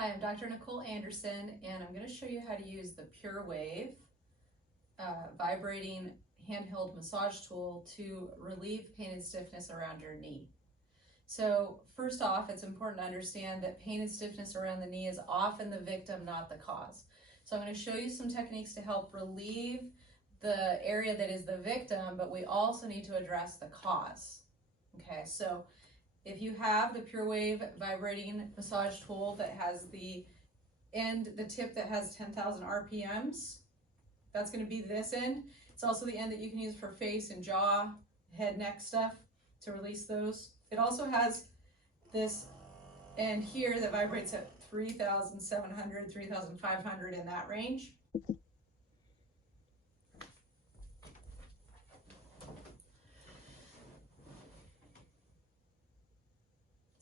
Hi, I'm Dr. Nicole Anderson, and I'm going to show you how to use the purewave vibrating handheld massage tool to relieve pain and stiffness around your knee. So first off, it's important to understand that pain and stiffness around the knee is often the victim, not the cause. So I'm going to show you some techniques to help relieve the area that is the victim, but we also need to address the cause. Okay, so if you have the purewave vibrating massage tool that has the tip that has 10,000 RPMs, that's going to be this end. It's also the end that you can use for face and jaw, head, neck stuff to release those. It also has this end here that vibrates at 3,700, 3,500 in that range.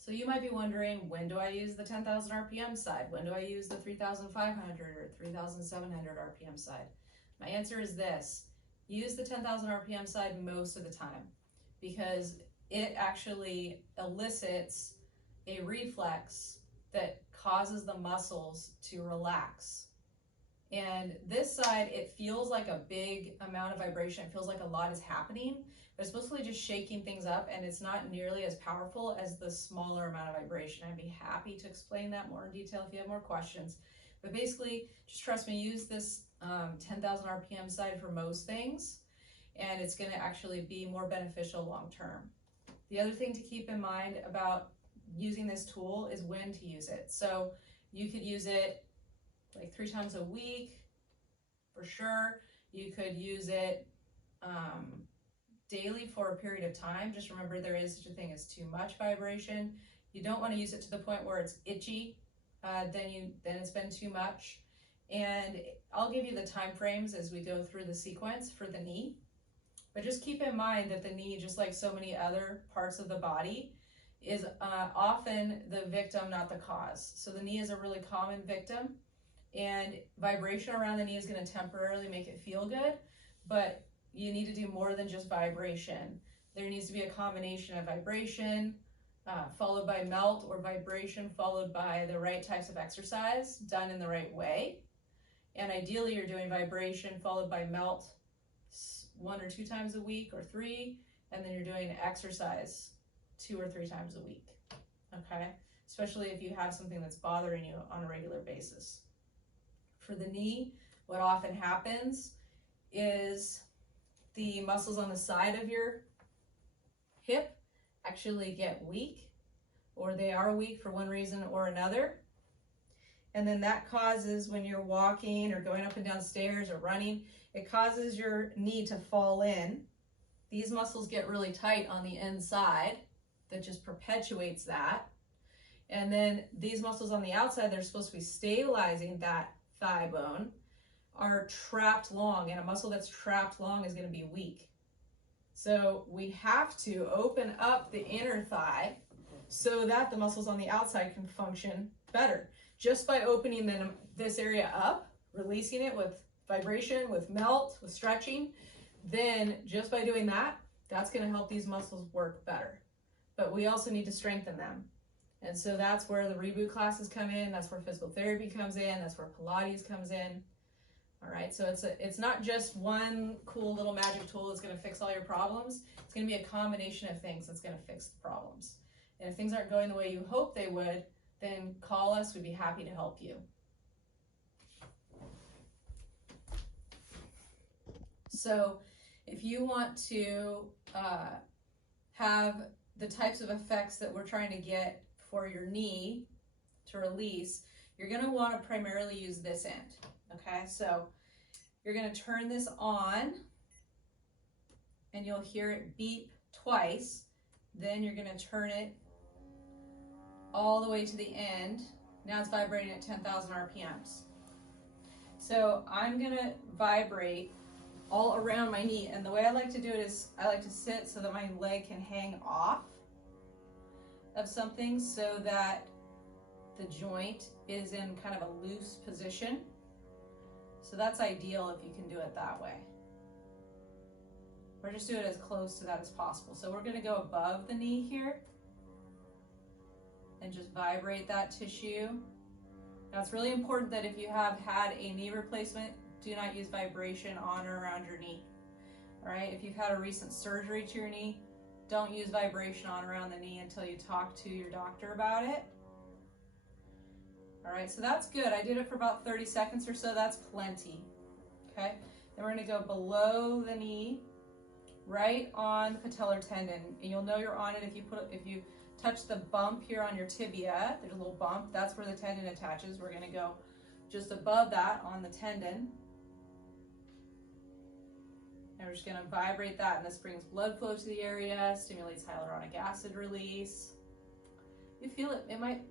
So you might be wondering, when do I use the 10,000 RPM side? When do I use the 3,500 or 3,700 RPM side? My answer is this: use the 10,000 RPM side most of the time, because it actually elicits a reflex that causes the muscles to relax. And this side, it feels like a big amount of vibration. It feels like a lot is happening, but it's mostly just shaking things up, and it's not nearly as powerful as the smaller amount of vibration. I'd be happy to explain that more in detail if you have more questions. But basically, just trust me, use this 10,000 RPM side for most things, and it's going to actually be more beneficial long term. The other thing to keep in mind about using this tool is when to use it. So you could use it like 3 times a week for sure. You could use it daily for a period of time. Just remember, there is such a thing as too much vibration. You don't want to use it to the point where it's itchy. Then it's been too much. And I'll give you the time frames as we go through the sequence for the knee. But just keep in mind that the knee, just like so many other parts of the body, is often the victim, not the cause. So the knee is a really common victim, and vibration around the knee is going to temporarily make it feel good, but you need to do more than just vibration. There needs to be a combination of vibration followed by melt, or vibration followed by the right types of exercise done in the right way. And ideally, you're doing vibration followed by melt 1 or 2 times a week, or 3, and then you're doing exercise 2 or 3 times a week. Okay, especially if you have something that's bothering you on a regular basis. For the knee, what often happens is the muscles on the side of your hip actually get weak, or they are weak for one reason or another. And then that causes, when you're walking or going up and down stairs or running, it causes your knee to fall in. These muscles get really tight on the inside. That just perpetuates that. And then these muscles on the outside, they're supposed to be stabilizing that thigh bone, are trapped long, and a muscle that's trapped long is going to be weak. So we have to open up the inner thigh so that the muscles on the outside can function better. Just by opening this area up, releasing it with vibration, with melt, with stretching, then just by doing that, that's going to help these muscles work better. But we also need to strengthen them. And so that's where the reboot classes come in. That's where physical therapy comes in. That's where Pilates comes in. All right, so it's not just one cool little magic tool that's going to fix all your problems. It's going to be a combination of things that's going to fix the problems. And if things aren't going the way you hope they would, then call us. We'd be happy to help you. So if you want to have the types of effects that we're trying to get for your knee to release, you're going to want to primarily use this end. Okay, so you're going to turn this on, and you'll hear it beep twice. Then you're going to turn it all the way to the end. Now it's vibrating at 10,000 RPMs. So I'm going to vibrate all around my knee, and the way I like to do it is I like to sit so that my leg can hang off of something, so that the joint is in kind of a loose position. So that's ideal if you can do it that way. Or just do it as close to that as possible. So we're going to go above the knee here and just vibrate that tissue Now it's really important that if you have had a knee replacement, do not use vibration on or around your knee. All right, if you've had a recent surgery to your knee, don't use vibration on around the knee until you talk to your doctor about it. All right, so that's good. I did it for about 30 seconds or so. That's plenty. Okay, then we're going to go below the knee, right on the patellar tendon, and you'll know you're on it if you touch the bump here on your tibia. There's a little bump. That's where the tendon attaches. We're going to go just above that on the tendon. And we're just going to vibrate that, and this brings blood flow to the area, stimulates hyaluronic acid release. You feel it. You might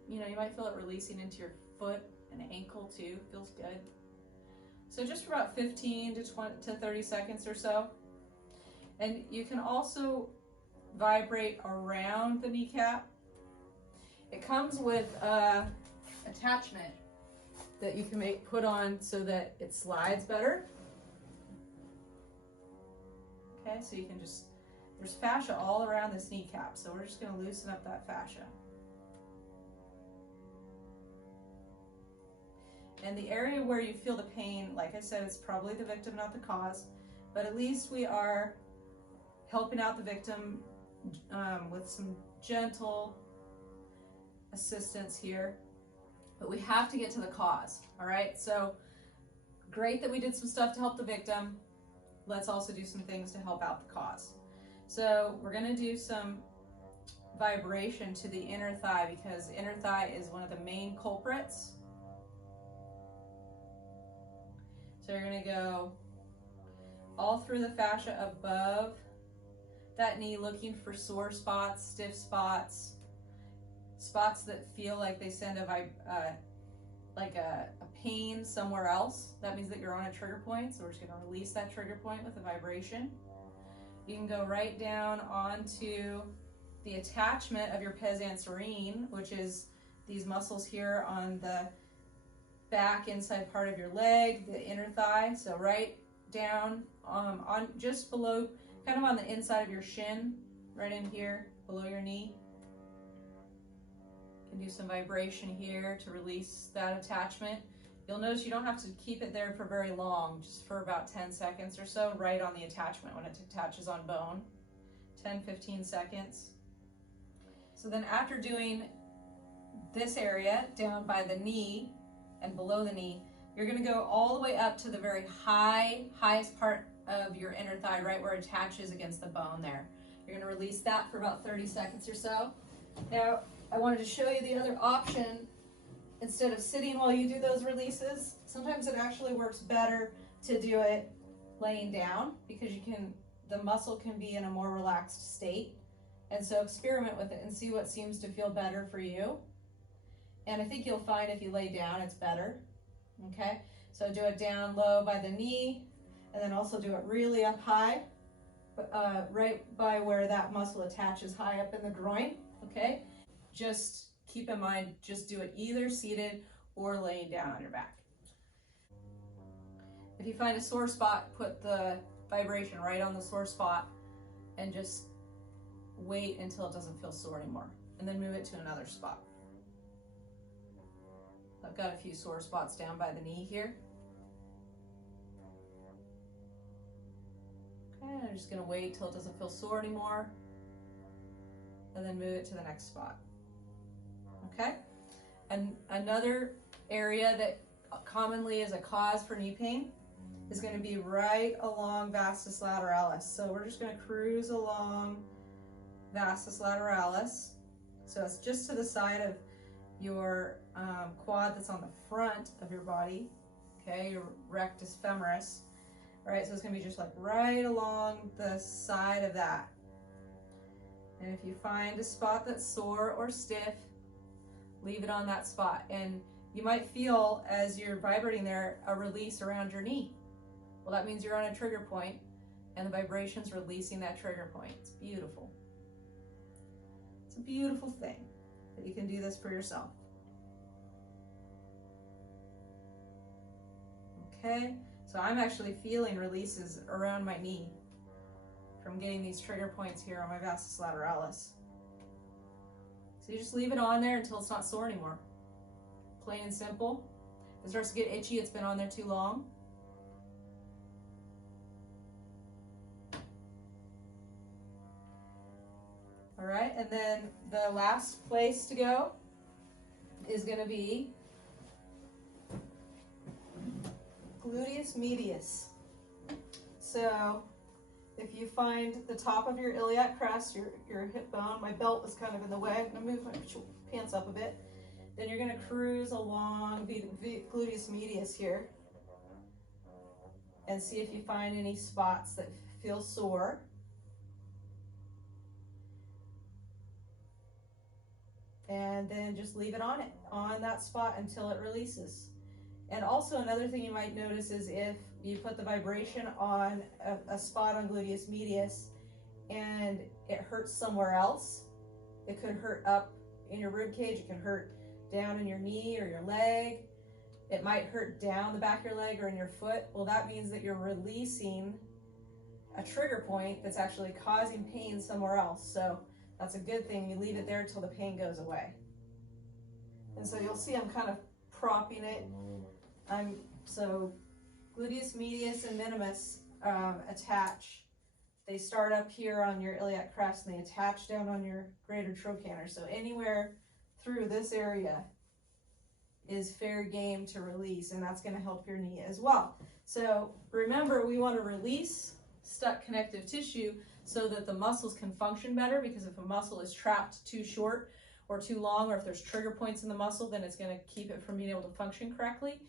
feel it releasing into your foot and ankle too. Feels good. So just for about 15 to 30 seconds or so. And you can also vibrate around the kneecap. It comes with attachment that you can put on so that it slides better. Okay, so you can there's fascia all around this kneecap, so we're just going to loosen up that fascia. And the area where you feel the pain, like I said, it's probably the victim, not the cause, but at least we are helping out the victim with some gentle assistance here, but we have to get to the cause. All right, so great that we did some stuff to help the victim. Let's also do some things to help out the cause. So we're going to do some vibration to the inner thigh, because the inner thigh is one of the main culprits. So you're going to go all through the fascia above that knee, looking for sore spots, stiff spots, spots that feel like they send a pain somewhere else. That means that you're on a trigger point, so we're just going to release that trigger point with a vibration. You can go right down onto the attachment of your pes anserine, which is these muscles here on the back inside part of your leg, the inner thigh. So right down on just below, kind of on the inside of your shin, right in here below your knee. You can do some vibration here to release that attachment. You'll notice you don't have to keep it there for very long, just for about 10 seconds or so, right on the attachment when it attaches on bone. 10-15 seconds. So then after doing this area down by the knee and below the knee, you're going to go all the way up to the very highest part of your inner thigh, right where it attaches against the bone there. You're going to release that for about 30 seconds or so. Now, I wanted to show you the other option. Instead of sitting while you do those releases, sometimes it actually works better to do it laying down, because the muscle can be in a more relaxed state. And so experiment with it and see what seems to feel better for you. And I think you'll find if you lay down, it's better. Okay, so do it down low by the knee, and then also do it really up high, right by where that muscle attaches, high up in the groin. Okay, just keep in mind, just do it either seated or laying down on your back. If you find a sore spot, put the vibration right on the sore spot and just wait until it doesn't feel sore anymore, and then move it to another spot. I've got a few sore spots down by the knee here. Okay, I'm just going to wait till it doesn't feel sore anymore, and then move it to the next spot. Okay, and another area that commonly is a cause for knee pain is going to be right along vastus lateralis. So we're just going to cruise along vastus lateralis. So it's just to the side of your quad that's on the front of your body, okay, your rectus femoris. All right, so it's going to be just like right along the side of that. And if you find a spot that's sore or stiff, leave it on that spot. And you might feel, as you're vibrating there, a release around your knee. Well, that means you're on a trigger point, and the vibration's releasing that trigger point. It's beautiful. It's a beautiful thing that you can do this for yourself. Okay, so I'm actually feeling releases around my knee from getting these trigger points here on my vastus lateralis. So you just leave it on there until it's not sore anymore. plain and simple. If it starts to get itchy, it's been on there too long. All right, and then the last place to go is going to be gluteus medius. So if you find the top of your iliac crest, your hip bone, my belt was kind of in the way, I'm going to move my pants up a bit, then you're going to cruise along gluteus medius here and see if you find any spots that feel sore. And then just leave it on that spot until it releases. And also another thing you might notice is if you put the vibration on a spot on gluteus medius and it hurts somewhere else, it could hurt up in your rib cage, it can hurt down in your knee or your leg, it might hurt down the back of your leg or in your foot. Well, that means that you're releasing a trigger point that's actually causing pain somewhere else. So that's a good thing. You leave it there until the pain goes away. And so you'll see I'm kind of propping it. So gluteus medius and minimus attach. They start up here on your iliac crest and they attach down on your greater trochanter. So anywhere through this area is fair game to release, and that's going to help your knee as well. So remember, we want to release stuck connective tissue so that the muscles can function better, because if a muscle is trapped too short or too long, or if there's trigger points in the muscle, then it's going to keep it from being able to function correctly.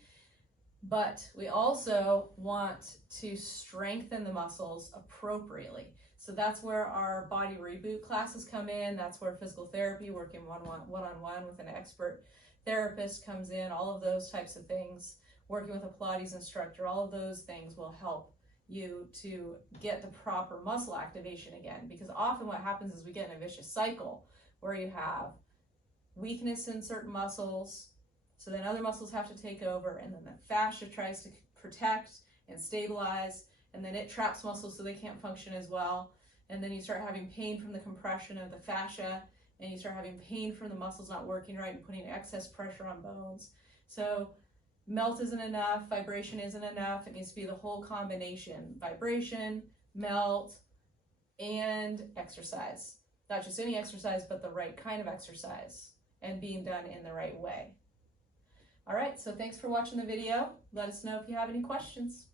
But we also want to strengthen the muscles appropriately. So that's where our body reboot classes come in. That's where physical therapy, working one-on-one with an expert therapist comes in. All of those types of things, working with a Pilates instructor, all of those things will help you to get the proper muscle activation again. Because often what happens is we get in a vicious cycle where you have weakness in certain muscles, so then other muscles have to take over, and then the fascia tries to protect and stabilize, and then it traps muscles so they can't function as well. And then you start having pain from the compression of the fascia, and you start having pain from the muscles not working right and putting excess pressure on bones. So melt isn't enough, vibration isn't enough. It needs to be the whole combination: vibration, melt, and exercise. Not just any exercise, but the right kind of exercise and being done in the right way. All right, so thanks for watching the video. Let us know if you have any questions.